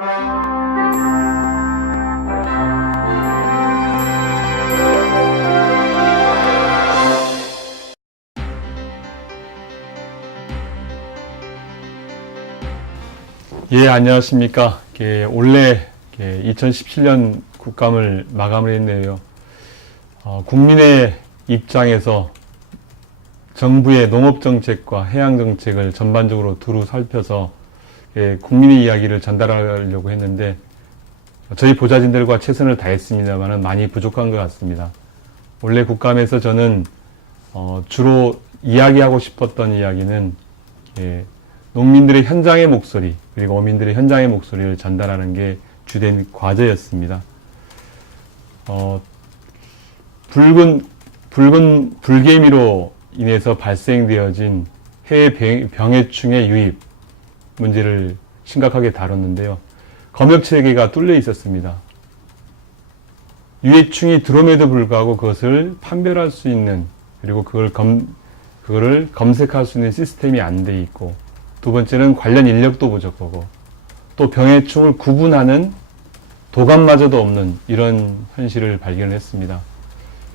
예, 안녕하십니까. 올해 2017년 국감을 마감을 했네요. 국민의 입장에서 정부의 농업정책과 해양정책을 전반적으로 두루 살펴서 국민의 이야기를 전달하려고 했는데 저희 보좌진들과 최선을 다했습니다만 많이 부족한 것 같습니다. 원래 국감에서 저는 주로 이야기하고 싶었던 이야기는 농민들의 현장의 목소리 그리고 어민들의 현장의 목소리를 전달하는 게 주된 과제였습니다. 붉은 불개미로 인해서 발생되어진 해외 병해충의 유입 문제를 심각하게 다뤘는데요. 검역체계가 뚫려 있었습니다. 유해충이 들어옴에도 불구하고 그것을 판별할 수 있는 그리고 그거를 검색할 수 있는 시스템이 안 돼 있고, 두 번째는 관련 인력도 부족하고 또 병해충을 구분하는 도감마저도 없는 이런 현실을 발견했습니다.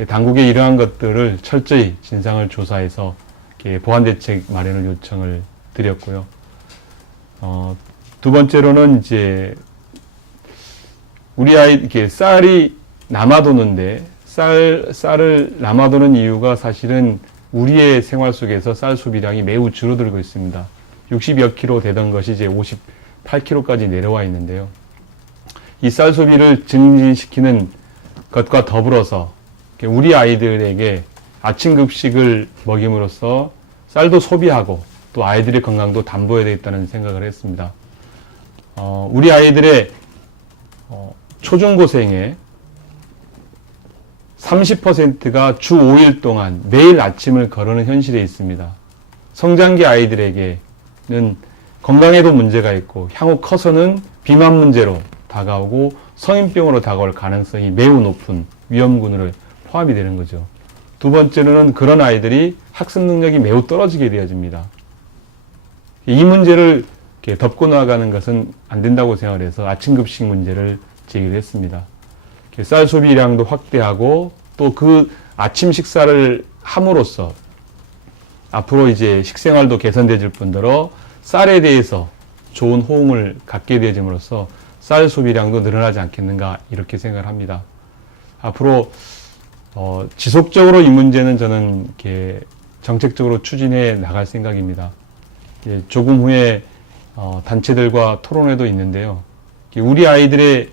당국에 이러한 것들을 철저히 진상을 조사해서 보완대책 마련을 요청을 드렸고요. 두 번째로는 이제 우리 쌀이 남아도는데 쌀을 남아도는 이유가 사실은 우리의 생활 속에서 쌀 소비량이 매우 줄어들고 있습니다. 60여 킬로 되던 것이 이제 58킬로까지 내려와 있는데요. 이 쌀 소비를 증진시키는 것과 더불어서 우리 아이들에게 아침 급식을 먹임으로써 쌀도 소비하고 또 아이들의 건강도 담보해야 되겠다는 생각을 했습니다. 우리 아이들의 초중고생의 30%가 주 5일 동안 매일 아침을 거르는 현실에 있습니다. 성장기 아이들에게는 건강에도 문제가 있고 향후 커서는 비만 문제로 다가오고 성인병으로 다가올 가능성이 매우 높은 위험군으로 포함이 되는 거죠. 두 번째로는 그런 아이들이 학습 능력이 매우 떨어지게 되어집니다. 이 문제를 덮고 나가는 것은 안 된다고 생각을 해서 아침 급식 문제를 제기를 했습니다. 쌀 소비량도 확대하고 또 그 아침 식사를 함으로써 앞으로 이제 식생활도 개선되질 뿐더러 쌀에 대해서 좋은 호응을 갖게 되짐으로써 쌀 소비량도 늘어나지 않겠는가 이렇게 생각을 합니다. 앞으로 지속적으로 이 문제는 저는 이렇게 정책적으로 추진해 나갈 생각입니다. 조금 후에 단체들과 토론회도 있는데요. 우리 아이들의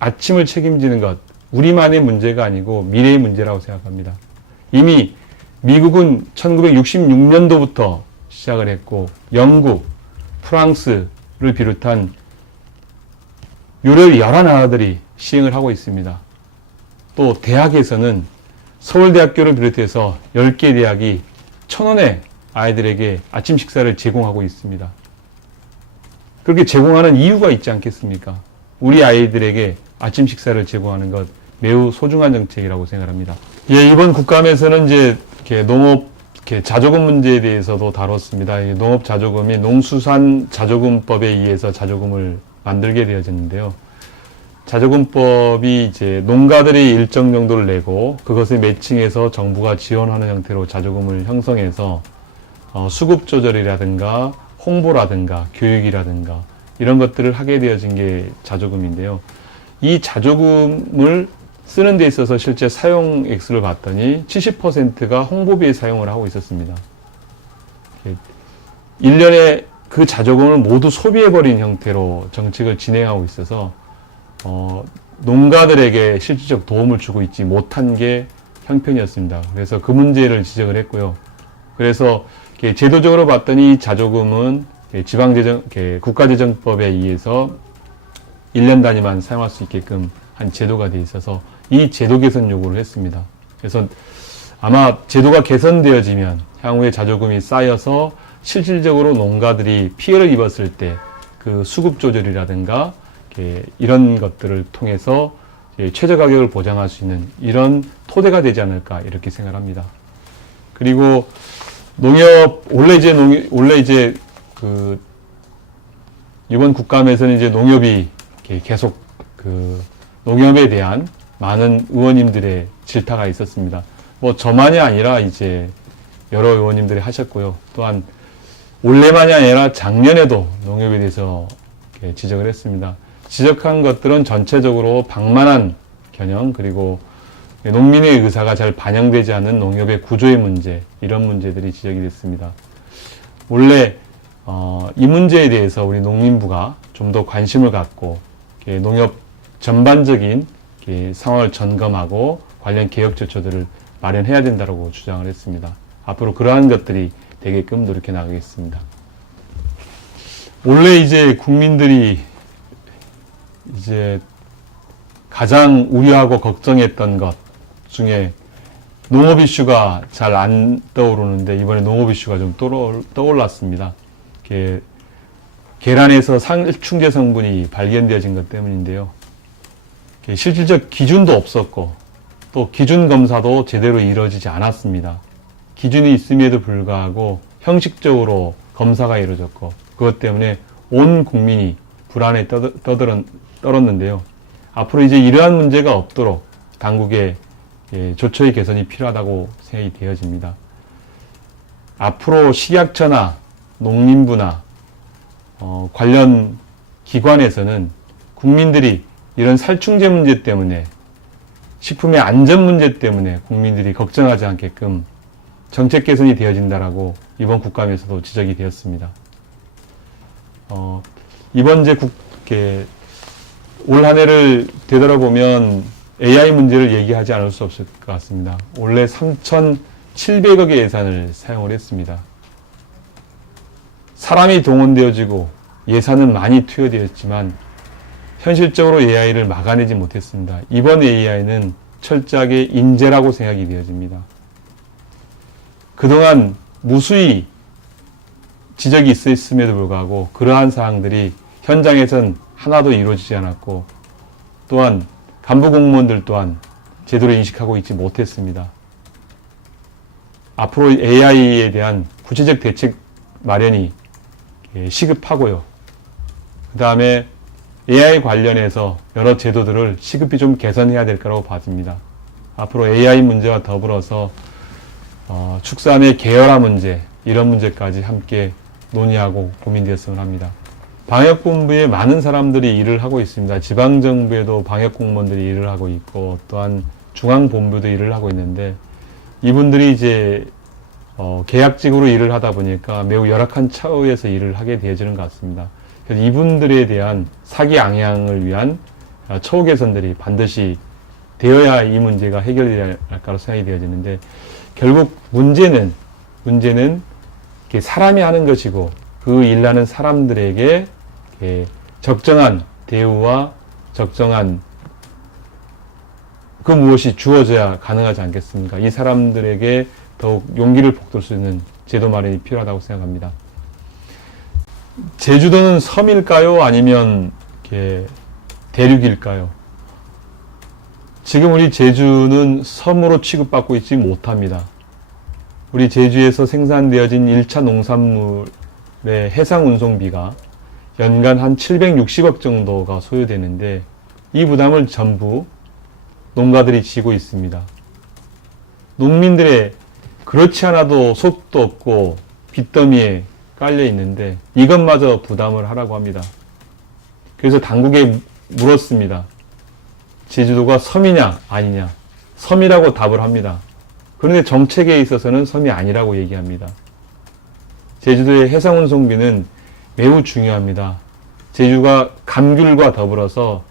아침을 책임지는 것, 우리만의 문제가 아니고 미래의 문제라고 생각합니다. 이미 미국은 1966년도부터 시작을 했고 영국, 프랑스를 비롯한 유럽 11나라들이 시행을 하고 있습니다. 또 대학에서는 서울대학교를 비롯해서 10개 대학이 1,000원에 아이들에게 아침 식사를 제공하고 있습니다. 그렇게 제공하는 이유가 있지 않겠습니까? 우리 아이들에게 아침 식사를 제공하는 것 매우 소중한 정책이라고 생각합니다. 예, 이번 국감에서는 이제 농업 자조금 문제에 대해서도 다뤘습니다. 농업 자조금이 농수산 자조금법에 의해서 자조금을 만들게 되어졌는데요. 자조금법이 이제 농가들이 일정 정도를 내고 그것을 매칭해서 정부가 지원하는 형태로 자조금을 형성해서 수급 조절이라든가 홍보라든가 교육이라든가 이런 것들을 하게 되어진 게 자조금인데요. 이 자조금을 쓰는 데 있어서 실제 사용 액수를 봤더니 70%가 홍보비에 사용을 하고 있었습니다. 1년에 그 자조금을 모두 소비해버린 형태로 정책을 진행하고 있어서 농가들에게 실질적 도움을 주고 있지 못한 게 형편이었습니다. 그래서 그 문제를 지적을 했고요. 그래서 제도적으로 봤더니 자조금은 국가재정법에 의해서 1년 단위만 사용할 수 있게끔 한 제도가 되어 있어서 이 제도 개선 요구를 했습니다. 그래서 아마 제도가 개선되어지면 향후에 자조금이 쌓여서 실질적으로 농가들이 피해를 입었을 때 그 수급 조절이라든가 이런 것들을 통해서 최저 가격을 보장할 수 있는 이런 토대가 되지 않을까 이렇게 생각합니다. 그리고 농협 원래 이제 이번 국감에서는 이제 농협이 계속 농협에 대한 많은 의원님들의 질타가 있었습니다. 뭐 저만이 아니라 이제 여러 의원님들이 하셨고요. 또한 올해만이 아니라 작년에도 농협에 대해서 지적을 했습니다. 지적한 것들은 전체적으로 방만한 경영, 그리고 농민의 의사가 잘 반영되지 않은 농협의 구조의 문제, 이런 문제들이 지적이 됐습니다. 원래 이 문제에 대해서 우리 농림부가 좀 더 관심을 갖고 농협 전반적인 상황을 점검하고 관련 개혁 조처들을 마련해야 된다고 주장을 했습니다. 앞으로 그러한 것들이 되게끔 노력해 나가겠습니다. 원래 이제 국민들이 이제 가장 우려하고 걱정했던 것 중에 농업 이슈가 잘 안 떠오르는데, 이번에 농업 이슈가 좀 떠올랐습니다. 계란에서 살충제 성분이 발견되어진 것 때문인데요. 실질적 기준도 없었고 또 기준 검사도 제대로 이루어지지 않았습니다. 기준이 있음에도 불구하고 형식적으로 검사가 이루어졌고, 그것 때문에 온 국민이 불안에 떨었는데요. 앞으로 이제 이러한 문제가 없도록 당국의 조처의 개선이 필요하다고 생각이 되어집니다. 앞으로 식약처나 농림부나 관련 기관에서는 국민들이 이런 살충제 문제 때문에, 식품의 안전 문제 때문에 국민들이 걱정하지 않게끔 정책 개선이 되어진다라고 이번 국감에서도 지적이 되었습니다. 이번 이제 올 한 해를 되돌아보면 AI 문제를 얘기하지 않을 수 없을 것 같습니다. 원래 3,700억의 예산을 사용을 했습니다. 사람이 동원되어지고 예산은 많이 투여되었지만 현실적으로 AI를 막아내지 못했습니다. 이번 AI는 철저하게 인재라고 생각이 되어집니다. 그동안 무수히 지적이 있었음에도 불구하고 그러한 사항들이 현장에선 하나도 이루어지지 않았고, 또한 간부 공무원들 또한 제대로 인식하고 있지 못했습니다. 앞으로 AI에 대한 구체적 대책 마련이 시급하고요. 그 다음에 AI 관련해서 여러 제도들을 시급히 좀 개선해야 될 거라고 봐집니다. 앞으로 AI 문제와 더불어서 축산의 계열화 문제, 이런 문제까지 함께 논의하고 고민되었으면 합니다. 방역본부에 많은 사람들이 일을 하고 있습니다. 지방정부에도 방역공무원들이 일을 하고 있고, 또한 중앙본부도 일을 하고 있는데, 이분들이 이제 계약직으로 일을 하다 보니까 매우 열악한 처우에서 일을 하게 되어지는 것 같습니다. 그래서 이분들에 대한 사기 양양을 위한 처우 개선들이 반드시 되어야 이 문제가 해결될 거라고 생각이 되어지는데, 결국 문제는 사람이 하는 것이고, 그 일하는 사람들에게 적정한 대우와 적정한 그 무엇이 주어져야 가능하지 않겠습니까? 이 사람들에게 더욱 용기를 북돋을 수 있는 제도 마련이 필요하다고 생각합니다. 제주도는 섬일까요? 아니면 대륙일까요? 지금 우리 제주는 섬으로 취급받고 있지 못합니다. 우리 제주에서 생산되어진 1차 농산물의 해상 운송비가 연간 한 760억 정도가 소요되는데, 이 부담을 전부 농가들이 지고 있습니다. 농민들의 그렇지 않아도 속도 없고 빚더미에 깔려 있는데 이것마저 부담을 하라고 합니다. 그래서 당국에 물었습니다. 제주도가 섬이냐 아니냐. 섬이라고 답을 합니다. 그런데 정책에 있어서는 섬이 아니라고 얘기합니다. 제주도의 해상운송비는 매우 중요합니다. 제주가 감귤과 더불어서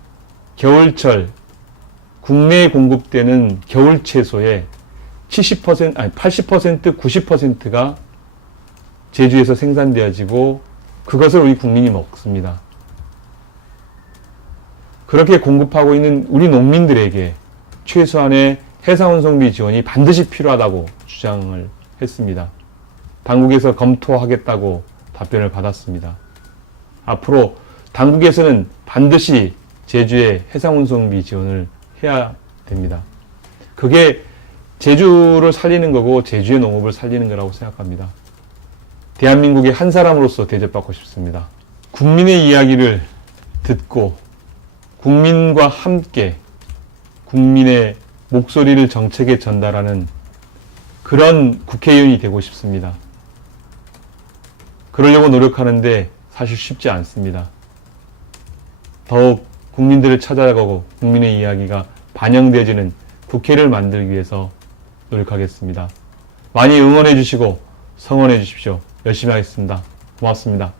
겨울철 국내에 공급되는 겨울 채소의 80%, 90%가 제주에서 생산되어지고 그것을 우리 국민이 먹습니다. 그렇게 공급하고 있는 우리 농민들에게 최소한의 해상운송비 지원이 반드시 필요하다고 주장을 했습니다. 당국에서 검토하겠다고 답변을 받았습니다. 앞으로 당국에서는 반드시 제주의 해상운송비 지원을 해야 됩니다. 그게 제주를 살리는 거고 제주의 농업을 살리는 거라고 생각합니다. 대한민국의 한 사람으로서 대접받고 싶습니다. 국민의 이야기를 듣고 국민과 함께 국민의 목소리를 정책에 전달하는 그런 국회의원이 되고 싶습니다. 그러려고 노력하는데 사실 쉽지 않습니다. 더욱 국민들을 찾아가고 국민의 이야기가 반영되어지는 국회를 만들기 위해서 노력하겠습니다. 많이 응원해 주시고 성원해 주십시오. 열심히 하겠습니다. 고맙습니다.